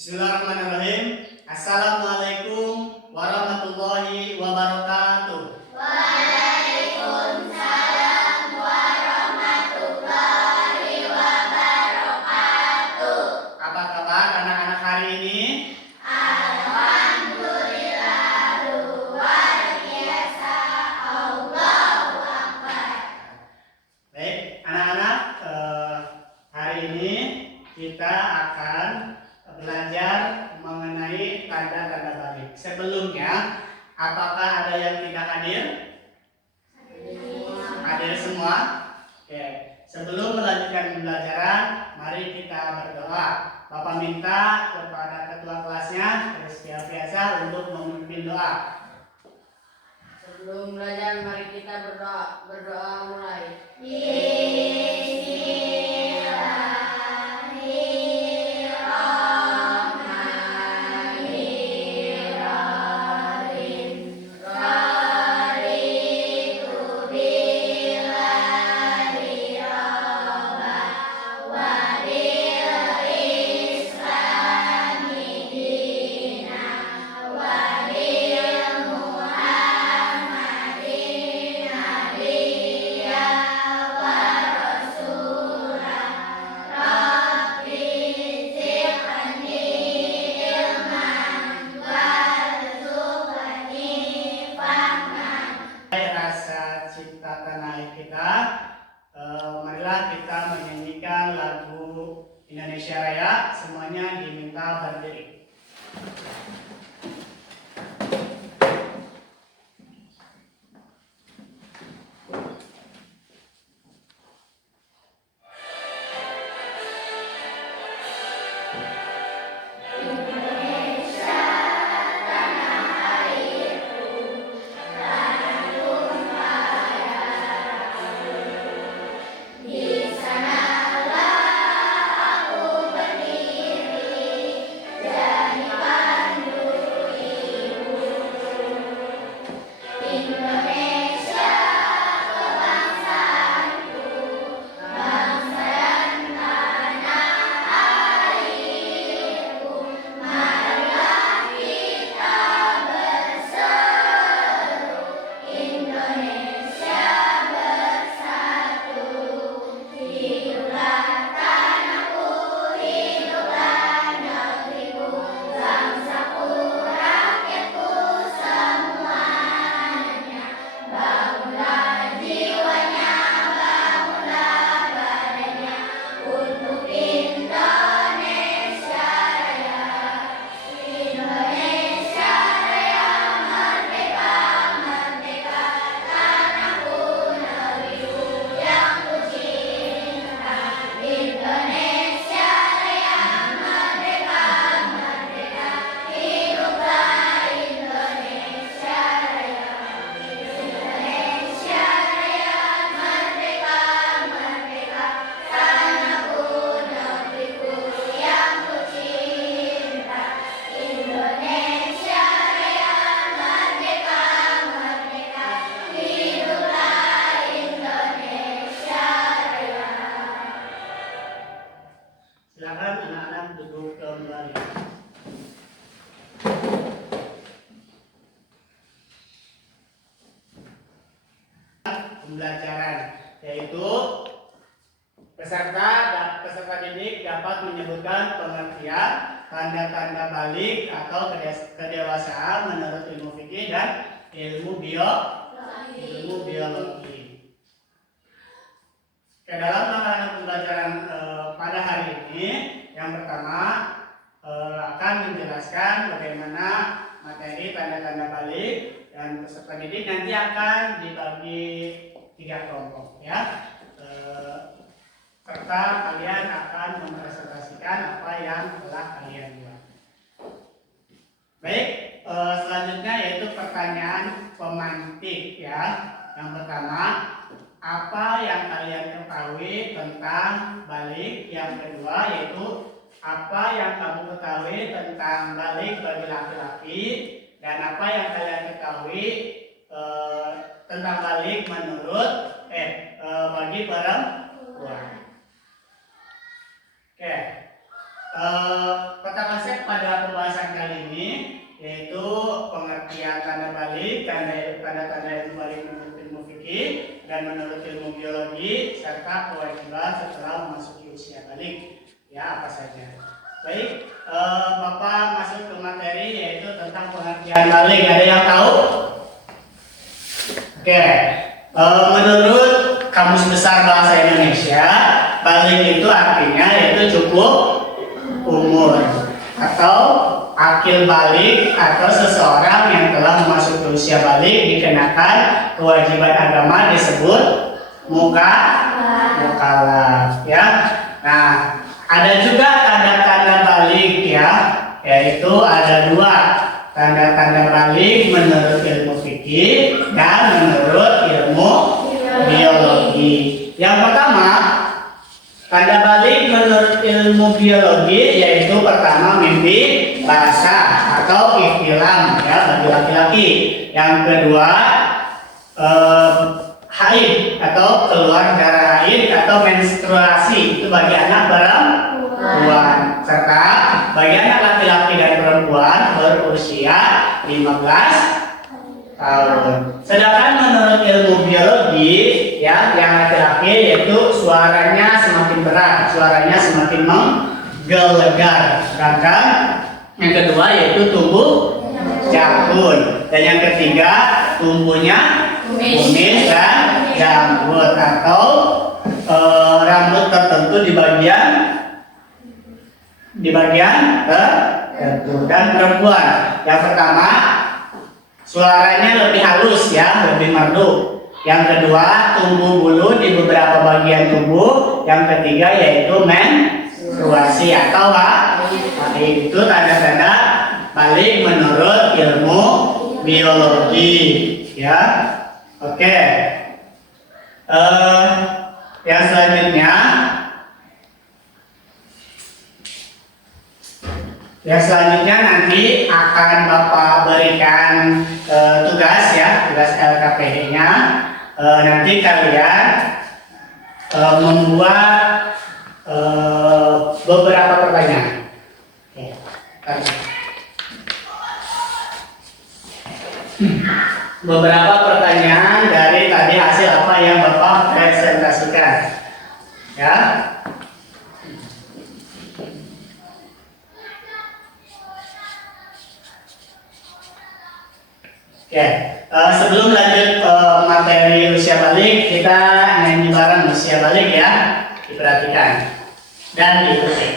Bismillahirrahmanirrahim. Assalamualaikum warahmatullahi wabarakatuh. Waalaikumsalam warahmatullahi wabarakatuh. Apa kabar anak-anak hari ini? Alhamdulillah, luar biasa. Allahu Akbar. Baik, anak-anak, hari ini kita akan belajar mengenai tanda-tanda balik. Sebelumnya, apakah ada yang tidak hadir? Hadir semua? Oke. Sebelum melanjutkan pembelajaran, mari kita berdoa. Bapak minta kepada ketua kelasnya, seperti biasa, untuk memimpin doa. Sebelum belajar, mari kita berdoa. Berdoa mulai. Bismillahirrahmanirrahim. Raditu billahi robban wa bil islami dinan wa bil Muhammadin nabiyyan wa rasulan. Rabbi zidni ilman warzuqni fahman. Rasa cinta tanah air kita, marilah kita menyanyikan lagu Indonesia Raya. Semuanya diminta berdiri. Indonesia tanah airku, tanah tumpah di sanalah aku berdiri, jadi pandu ibuku. Indonesia kebangsaanku, bangsa dan tanah airku. Marilah kita berseru, Indonesia bersatu. Hiduplah tanahku, hiduplah negeriku, bangsaku, rakyatku semuanya. Bangunlah jiwanya, bangunlah badannya untuk Indonesia Raya. Indonesia Raya, merdeka, merdeka, tanahku, negeriku yang kucinta. Indonesia Raya, merdeka, merdeka, hiduplah Indonesia Raya. Indonesia Raya, merdeka, merdeka, tanahku, negeriku yang kucinta. Indonesia Raya, merdeka, merdeka, hiduplah Indonesia Raya. Silakan anak-anak duduk kembali. Pembelajaran, yaitu peserta didik dapat menyebutkan pengertian tanda-tanda balik atau kedewasaan menurut ilmu fikih dan ilmu biologi. Ke dalam rangkaian pembelajaran pada hari ini, yang pertama akan menjelaskan bagaimana materi tanda-tanda balik, dan peserta didik nanti akan dibagi 3 kelompok, ya. Serta kalian akan mempresentasikan apa yang telah kalian buat. Baik, selanjutnya yaitu pertanyaan pemantik, ya. Yang pertama, apa yang kalian ketahui tentang balik? Yang kedua yaitu apa yang kamu ketahui tentang balik bagi laki-laki, dan apa yang kalian ketahui tentang balik menurut bagi perempuan. Oke. Kata konsep pada pembahasan kali ini yaitu pengertian tanda balik, tanda-tanda ilmu balik menurut ilmu fikih dan menurut ilmu biologi serta kewajiban setelah memasuki usia balik. Ya, apa saja. Baik, Bapak masuk ke materi yaitu tentang pengertian balik. Ada yang tahu? Oke. Menurut Kamus Besar Bahasa Indonesia, balik itu artinya yaitu cukup umur atau akil balik atau seseorang yang telah memasuki usia balik dikenakan kewajiban agama disebut mukallaf ya. Nah, ada juga tanda-tanda balik ya, yaitu ada dua tanda-tanda balik menurut ilmu fikih dan menurut ilmu biologi. Yang pertama, tanda balik menurut ilmu biologi yaitu pertama mimpi basah atau ihtilam ya bagi laki-laki. Yang kedua haid atau keluar darah haid atau menstruasi itu bagi anak perempuan, serta bagi anak laki-laki dan perempuan berusia 15 tahun. Sedangkan menurut ilmu biologi ya, yang laki-laki yaitu suaranya semakin berat, suaranya semakin menggelegar. Sedangkan yang kedua yaitu tumbuh jakun, dan yang ketiga tumbuhnya kumis dan janggut atau rambut tertentu di bagian tertentu. Dan perempuan yang pertama suaranya lebih halus ya, lebih merdu. Yang kedua tumbuh bulu di beberapa bagian tubuh. Yang ketiga yaitu menstruasi atau haid. Itu tanda-tanda balik menurut ilmu biologi ya. Oke. Yang selanjutnya nanti akan Bapak berikan tugas ya, tugas LKPD-nya. Nanti kalian membuat beberapa pertanyaan. Beberapa pertanyaan dari tadi hasil apa yang Bapak presentasikan ya. Oke, sebelum lanjut materi usia balik, kita nyanyi bareng usia balik ya. Diperhatikan dan diikuti.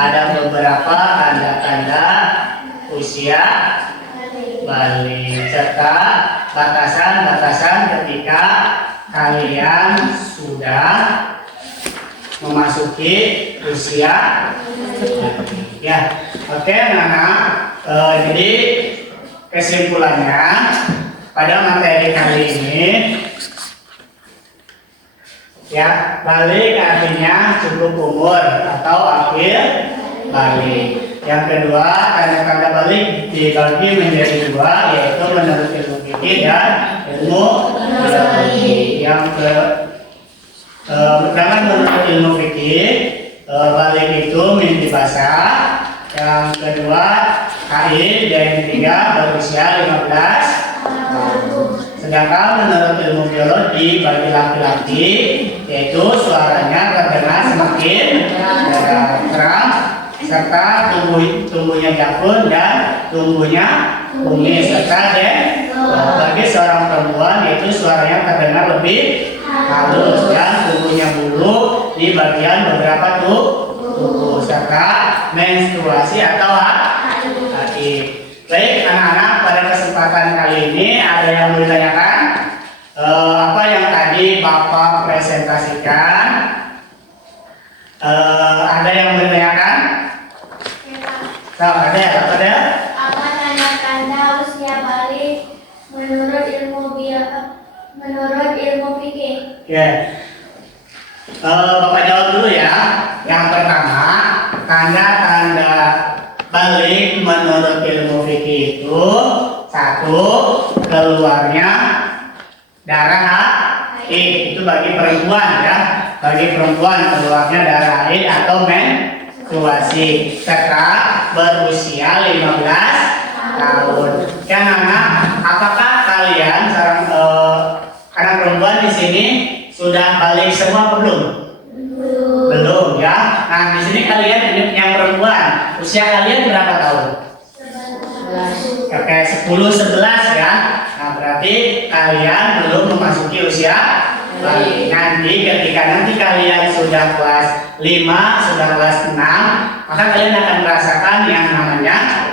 Ada beberapa tanda-tanda usia balik serta batasan-batasan ketika kalian sudah memasuki usia ya. Oke, anak-anak, jadi kesimpulannya pada materi kali ini ya, balik artinya cukup umur atau akhir balik. Yang kedua, tanda-tanda balik dibagi menjadi dua, yaitu menurut ilmu fikih dan ilmu biologi. Yang pertama menurut ilmu fikih, balik itu mimpi basah. Yang kedua, haid. Dan yang ketiga, berusia 15 tahun. Sedangkan menurut ilmu biologi bagi laki-laki, yaitu suaranya terdengar semakin keras, serta tubuhnya jakun dan tumbuhnya kumis, serta bagi seorang perempuan yaitu suaranya terdengar lebih halus dan tubuhnya bulu di bagian beberapa tubuh, serta menstruasi atau haid. Baik anak-anak, pada kesempatan kali ini ada yang mau ditanyakan? Apa yang tadi Bapak presentasikan? Ada yang mau ditanyakan? Ada. Apa tanda-tanda usia balik menurut ilmu fikih? Oke. Bapak jawab dulu ya. Yang pertama, tanda-tanda balik menurut ilmu fikih itu, satu, keluarnya darah haid. Itu bagi perempuan ya. Bagi perempuan keluarnya darah haid atau menstruasi, serta berusia 15 tahun. Ya anak-anak, apakah kalian anak perempuan di sini sudah balik semua belum? Belum ya. Nah, di sini kalian yang perempuan, usia kalian berapa tahun? 10, 11 ya. Nah, berarti kalian belum memasuki usia balik. Ketika nanti kalian sudah kelas 5, sudah kelas 6, maka kalian akan merasakan yang namanya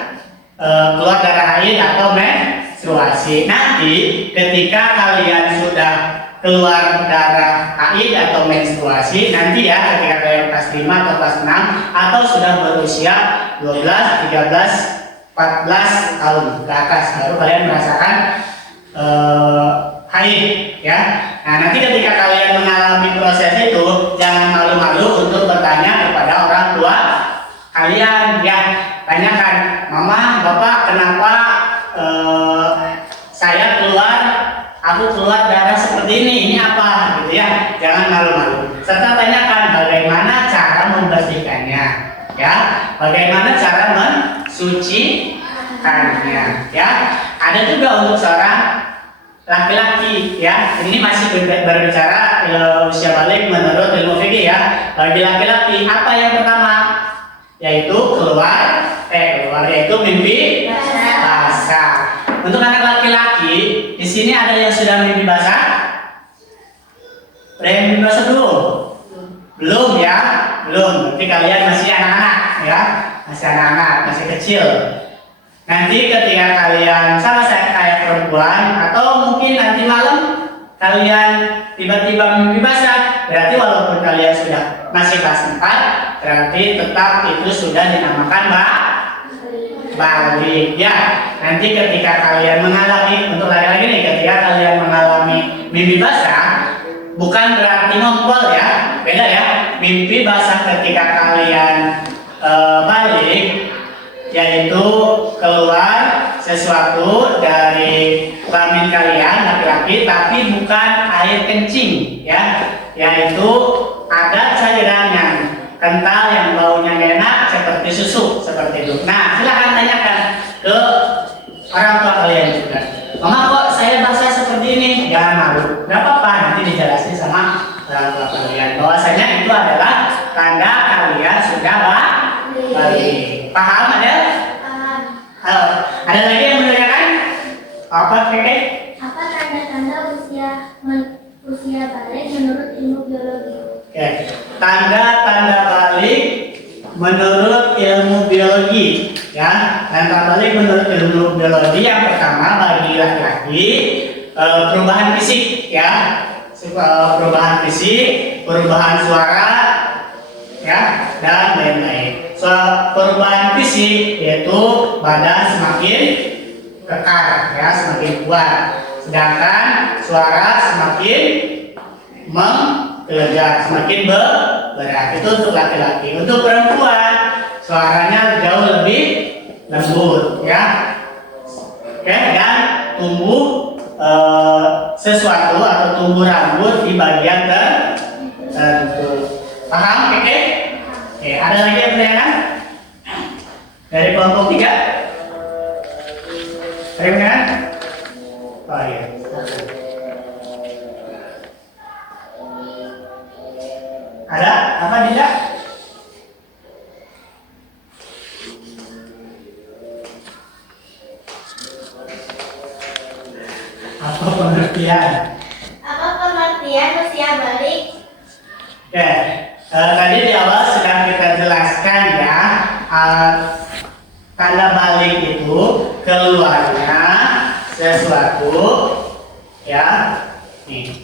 keluar darah haid atau menstruasi. Nanti ketika kalian sudah keluar darah haid atau menstruasi, nanti ya ketika kalian kelas 5 atau kelas 6 atau sudah berusia 12, 13, 14 tahun ke atas, baru kalian merasakan haid ya. Nah, nanti ketika kalian mengalami proses itu, jangan malu-malu untuk bertanya kepada orang tua kalian ya. Tanyakan, Mama, Bapak, kenapa aku keluar darah seperti ini apa gitu ya. Jangan malu-malu. Serta tanyakan bagaimana cara membersihkannya ya. Bagaimana cara mensucikannya ya. Ada juga untuk seorang laki-laki ya. Ini masih berbicara usia balik menurut ilmu fikih ya. Bagi laki-laki, apa yang pertama? Yaitu keluar yaitu mimpi basah. Untuk anak laki-laki, di sini ada yang sudah mimpi basah? Ada yang mimpi basah belum? Belum ya? Belum. Berarti kalian masih anak-anak ya. Masih anak-anak, masih kecil. Nanti ketika kalian sama saya kayak perempuan, atau mungkin nanti malam kalian tiba-tiba mimpi basah, berarti walaupun kalian sudah masih kelas 4, berarti tetap itu sudah dinamakan balik ya. Nanti ketika kalian mengalami, untuk laki-laki nih, ketika kalian mengalami mimpi basah, bukan berarti ngompol ya, beda ya. Mimpi basah ketika kalian balik, yaitu keluar sesuatu dari kelamin kalian laki-laki, tapi bukan air kencing ya, yaitu ada cairan yang kental yang baunya gak enak seperti susu, seperti itu. Nah, silahkan tanyakan ke orang tua kalian juga. Mama, kok saya basah seperti ini? Jangan malu, gak apa-apa, nanti dijelasin sama orang tua kalian bahwasanya itu adalah tanda kalian sudah balik. Paham ada? Paham. Ada lagi yang menanyakan? Apa Keke? Apa tanda-tanda usia balik menurut ilmu biologi? Oke. Tanda-tanda balik menurut ilmu biologi ya. Tanda balik menurut ilmu biologi, yang pertama bagi laki-laki, perubahan fisik ya. Perubahan fisik, perubahan suara, ya, dan lain-lain. Perubahan fisik yaitu badan semakin kekar, ya, semakin kuat, sedangkan suara semakin menggelegar, semakin berat. Itu untuk laki-laki. Untuk perempuan suaranya jauh lebih lembut, ya. Oke, dan tumbuh sesuatu atau tumbuh rambut di bagian tertentu. Paham, Oke? Oke, ada lagi yang pertanyaan? Dari kelompok 3? Ada yang pertanyaan? Oh iya. Ada? Apa tidak? Apa pengertian? Apa pengertian usia balik? Oke, tadi di awal sudah kita jelaskan ya, tanda balik itu keluarnya sesuatu, ya, nih.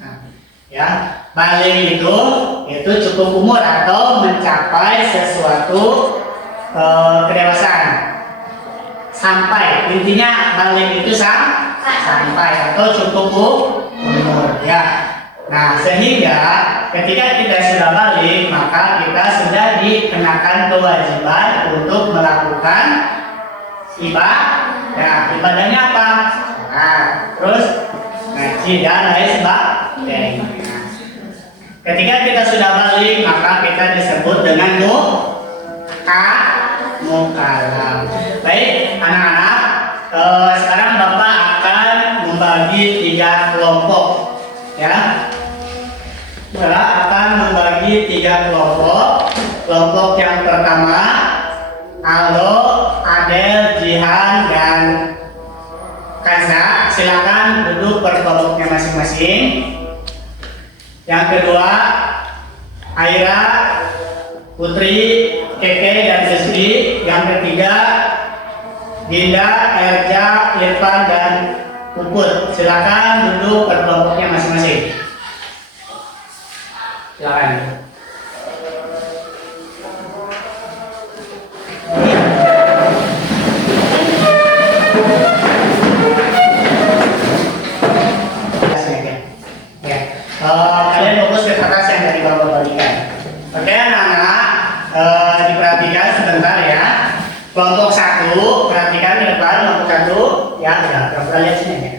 Nah, ya, balik itu cukup umur atau mencapai sesuatu kedewasaan. Sampai, intinya balik itu sampai atau cukup umur, ya. Nah, sehingga ketika kita sudah balik, maka kita sudah dikenakan kewajiban untuk melakukan ibadah. Ya, ibadahnya apa? Nah, terus ngaji dan lain sebagainya. Ketika kita sudah balik, maka kita disebut dengan mukallaf. Baik, anak-anak, sekarang Bapak akan membagi 3 kelompok, ya. Bapak akan membagi 3 kelompok. Kelompok yang pertama, Aldo, Adel, Jihan, dan Kanza, silakan duduk per kelompoknya masing-masing. Yang kedua, Aira, Putri, Keke, dan Rizky. Yang ketiga, Dinda, Erja, Irfan, dan Puput. Silakan duduk per kelompoknya masing-masing. Silakan. Kalian fokus ke kertas yang tadi Bapak bagikan. Oke, anak-anak, diperhatikan sebentar ya. Kelompok 1, perhatikan ke depan. Kelompok 1, ya, udah kita lihat sini ya.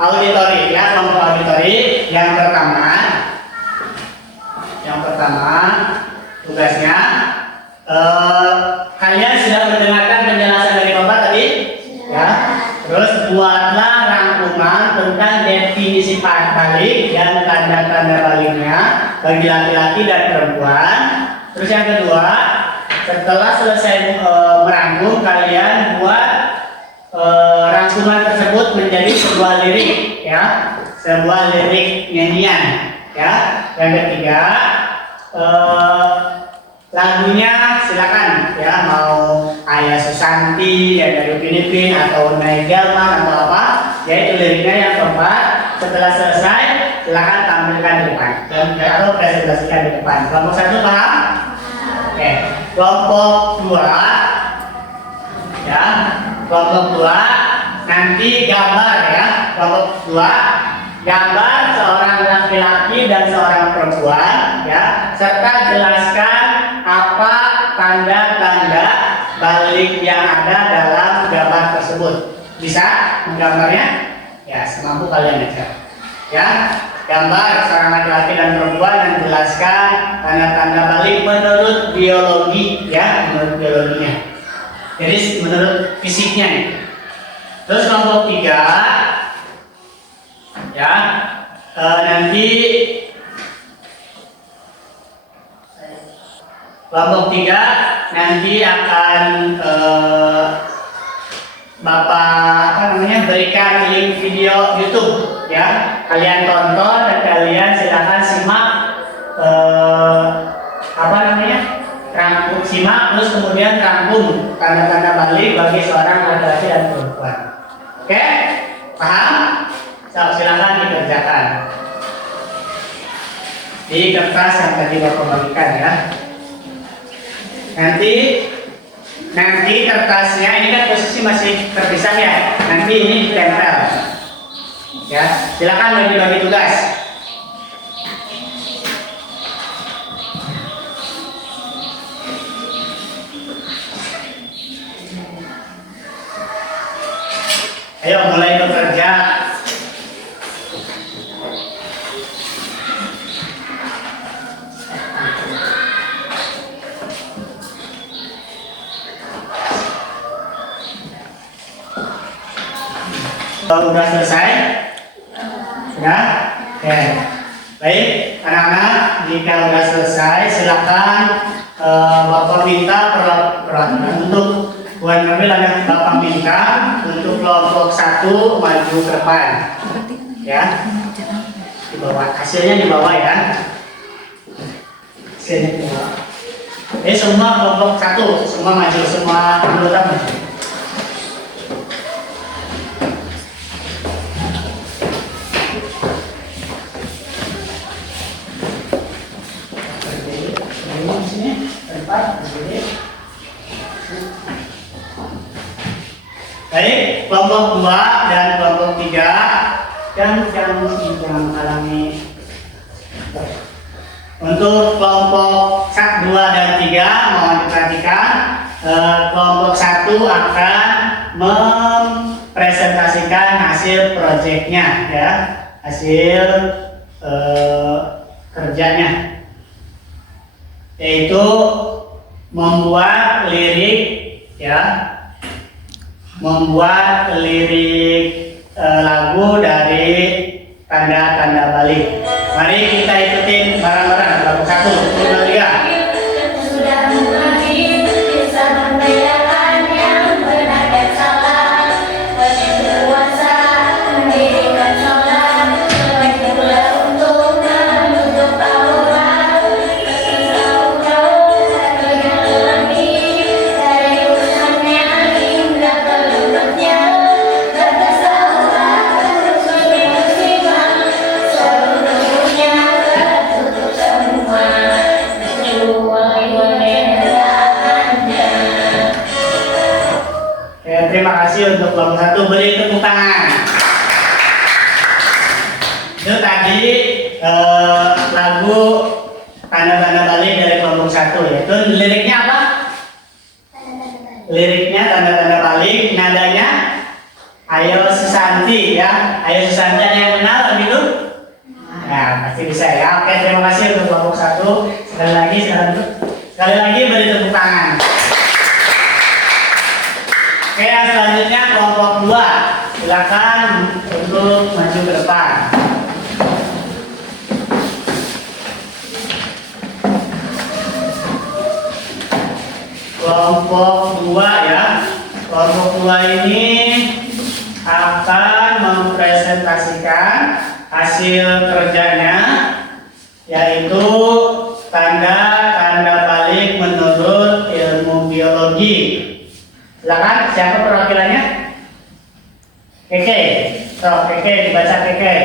Auditori, ya, kelompok auditori. Yang pertama, tugasnya kalian sudah mendengarkan penjelasan dari Bapak tadi, ya. Terus buatlah rangkuman tentang definisi balik dan tanda-tanda baliknya bagi laki-laki dan perempuan. Terus yang kedua, setelah selesai merangkum, kalian buat rangkuman tersebut menjadi sebuah lirik, ya, sebuah lirik nyanyian, ya. Yang ketiga, lagunya silakan, ya, mau Ayah Susanti yang dari Filipin atau Naigelman atau apa, yaitu liriknya. Yang keempat, setelah selesai silakan tampilkan di depan dan atau presentasikan di depan. Kelompok 1 paham? Oke. Kelompok 2, ya, kelompok 2 nanti gambar, ya. Kelompok 2 gambar seorang laki-laki dan seorang perempuan, ya, serta jelaskan apa tanda-tanda balik yang ada dalam gambar tersebut. Bisa menggambarnya? Ya, semampu kalian aja. Ya, gambar seorang laki-laki dan perempuan dan jelaskan tanda-tanda balik menurut biologi, ya, menurut biologinya. Jadi menurut fisiknya nih. Terus kelompok 3, ya, nanti kelompok 3 nanti akan Bapak berikan link video YouTube, ya. Kalian tonton dan kalian silakan simak simak terus kemudian rangkum tanda-tanda balik bagi seorang laki-laki dan perempuan. Oke? Paham? So, silakan dikerjakan di kertas yang tadi Bapak bagikan ya. Nanti kertasnya ini kan posisi masih terpisah ya. Nanti ini ditempel. Ya, silakan bagi-bagi tugas. Ayo mulai bekerja. Sudah selesai? Sudah? Oke. Baik, anak-anak, jika sudah selesai, silakan Bapak minta peraturan untuk Tuan Nabil ada Bapak minta untuk kelompok 1 maju ke depan. Ya. Di bawah, hasilnya di bawah ya. Hasilnya di bawah. Semua kelompok 1, semua maju, semua anggota maju. Baik, kelompok 2 dan kelompok 3 jangan mengalami. Untuk kelompok 2 dan 3 mohon diperhatikan, kelompok 1 akan mempresentasikan hasil proyeknya ya, hasil kerjanya, yaitu membuat lirik ya, membuat lirik lagu dari tanda-tanda balik. Mari kita ikutin bareng-bareng. Kelompok 1, 2, 3. Sudah mulai bisa membedakan yang benar dan salah. Berpuasa, mendirikan sholat, lebih pula untuk menutup aurat. Tahu-tahu satu yang lebih dari urusannya hingga ke lembutnya. Batas aurat terus muslimah, seluruhnya tertutup semua. Terima kasih untuk kelompok 1, beri tepuk tangan. Itu tadi lagu tanda-tanda balik dari kelompok 1 yaitu liriknya apa? Liriknya tanda-tanda balik, nadanya Ayo Susanti ya. Ayo Susanti ada yang kenal gitu? Nah, pasti bisa ya. Oke, terima kasih untuk kelompok 1. Sekali lagi beri tepuk tangan. Oke, yang selanjutnya kelompok 2. Silakan untuk maju ke depan. Kelompok 2 ya. Kelompok 2 ini akan mempresentasikan hasil kerjanya, yaitu tanda-tanda balik menurut ilmu biologi. Silakan, siapa perwakilannya? Keke. So, Keke, dibaca Keke.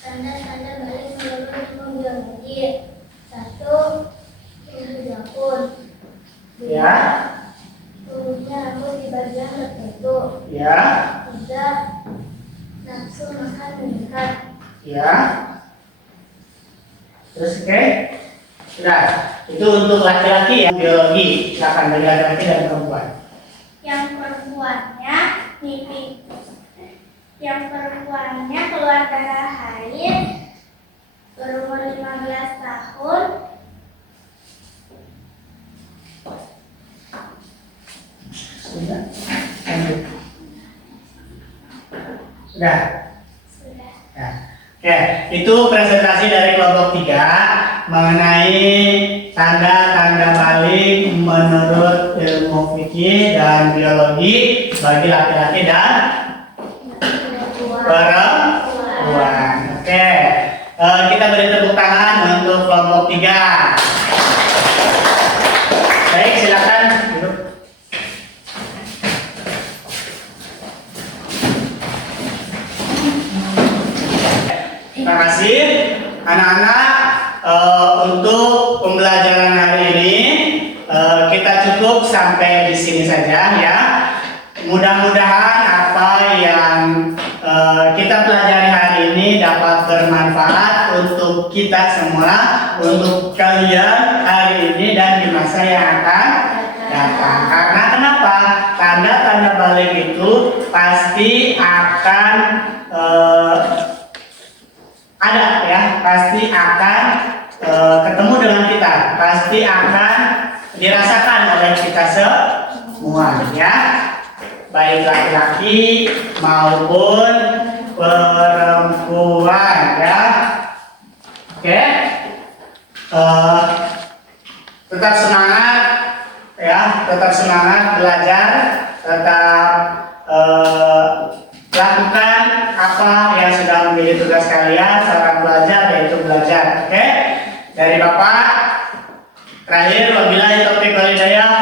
Tanda-tanda balik menurut ilmu biologi. 1. Suhu dapur. 2. Ya. Turunnya rambut di bagian tertentu. Ya. 3. Nafsu makan meningkat. Ya. Terus Keke? Sudah. Itu untuk laki-laki yang biologi. Silakan bagi laki-laki dan perempuan. Yang perempuannya keluar darah haid, berumur 15 tahun, Sudah. Lanjut. Sudah. sudah. Ya. Oke, itu presentasi dari kelompok 3 mengenai tanda-tanda balik menurut ilmu fikih dan biologi bagi laki-laki dan perempuan. Oke, kita beri tepuk tangan untuk kelompok 3. Baik, silakan duduk. Terima kasih anak-anak. Untuk pembelajaran hari ini kita cukup sampai di sini saja ya. Mudah-mudahan apa yang kita pelajari hari ini dapat bermanfaat untuk kita semua, untuk kalian hari ini dan di masa yang akan datang. Karena kenapa? Tanda-tanda balik itu pasti akan ada ya, pasti akan ketemu dengan kita, pasti akan dirasakan oleh kita semua ya, baik laki-laki maupun perempuan ya. Oke, tetap semangat ya, tetap semangat belajar, tetap lakukan apa yang sudah menjadi tugas kalian. Seorang belajar yaitu belajar. Oke, dari Bapak terakhir, wabillahi taufiq wal hidayah.